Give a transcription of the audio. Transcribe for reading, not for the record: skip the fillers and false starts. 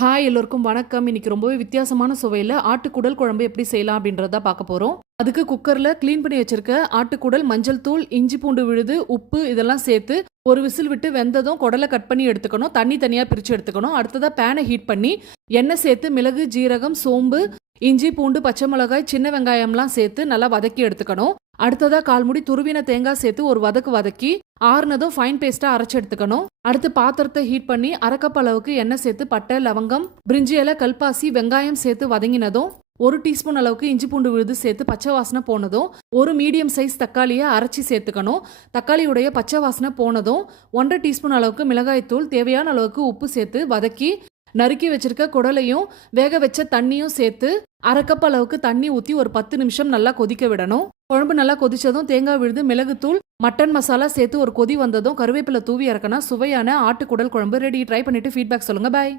Hi எல்லோருக்கும் வணக்கம். இன்னைக்கு ரொம்பவே வித்தியாசமான சுவையில் ஆட்டுக்குடல் குழம்பு எப்படி செய்யலாம் அப்படின்றத பார்க்க போகிறோம். அதுக்கு குக்கரில் க்ளீன் பண்ணி வச்சிருக்க ஆட்டுக்குடல், மஞ்சள் தூள், இஞ்சி பூண்டு விழுது, உப்பு இதெல்லாம் சேர்த்து ஒரு விசில் விட்டு வெந்ததும் குடலை கட் பண்ணி எடுத்துக்கணும். தண்ணி தனியாக பிரித்து எடுத்துக்கணும். அடுத்ததாக பேனை ஹீட் பண்ணி எண்ணெய் சேர்த்து மிளகு, ஜீரகம், சோம்பு, இஞ்சி பூண்டு, பச்சை மிளகாய், சின்ன வெங்காயம்லாம் சேர்த்து நல்லா வதக்கி எடுத்துக்கணும். அடுத்ததாக 1/4 மூடி துருவின தேங்காய் சேர்த்து ஒரு வதக்கி ஆறுனதும் ஃபைன் பேஸ்ட்டாக அரைச்சி எடுத்துக்கணும். அடுத்து பாத்திரத்தை ஹீட் பண்ணி அரை கப் அளவுக்கு எண்ணெய் சேர்த்து பட்டை, லவங்கம், பிரிஞ்சி இலை, கல்பாசி, வெங்காயம் சேர்த்து வதங்கினதும் 1 டீஸ்பூன் அளவுக்கு இஞ்சி பூண்டு விழுது சேர்த்து பச்சை வாசனை போனதும் ஒரு மீடியம் சைஸ் தக்காளியை அரைச்சி சேர்த்துக்கணும். தக்காளியுடைய பச்சை வாசனை போனதும் 1/2 டீஸ்பூன் அளவுக்கு மிளகாய்த்தூள், தேவையான அளவுக்கு உப்பு சேர்த்து வதக்கி நறுக்கி வச்சிருக்க குடலையும் வேக வச்ச தண்ணியும் சேர்த்து அரை கப் அளவுக்கு தண்ணி ஊற்றி ஒரு 10 நிமிஷம் நல்லா கொதிக்க விடணும். குழம்பு நல்லா கொதிச்சதும் தேங்காய் விழுது, மிளகுத்தூள், மட்டன் மசாலா சேர்த்து ஒரு கொதி வந்ததும் கருவேப்பிலை தூவி இறக்கினா சுவையான ஆட்டுக்குடல் குழம்பு ரெடி. ட்ரை பண்ணிட்டு ஃபீட்பேக் சொல்லுங்க. பாய்.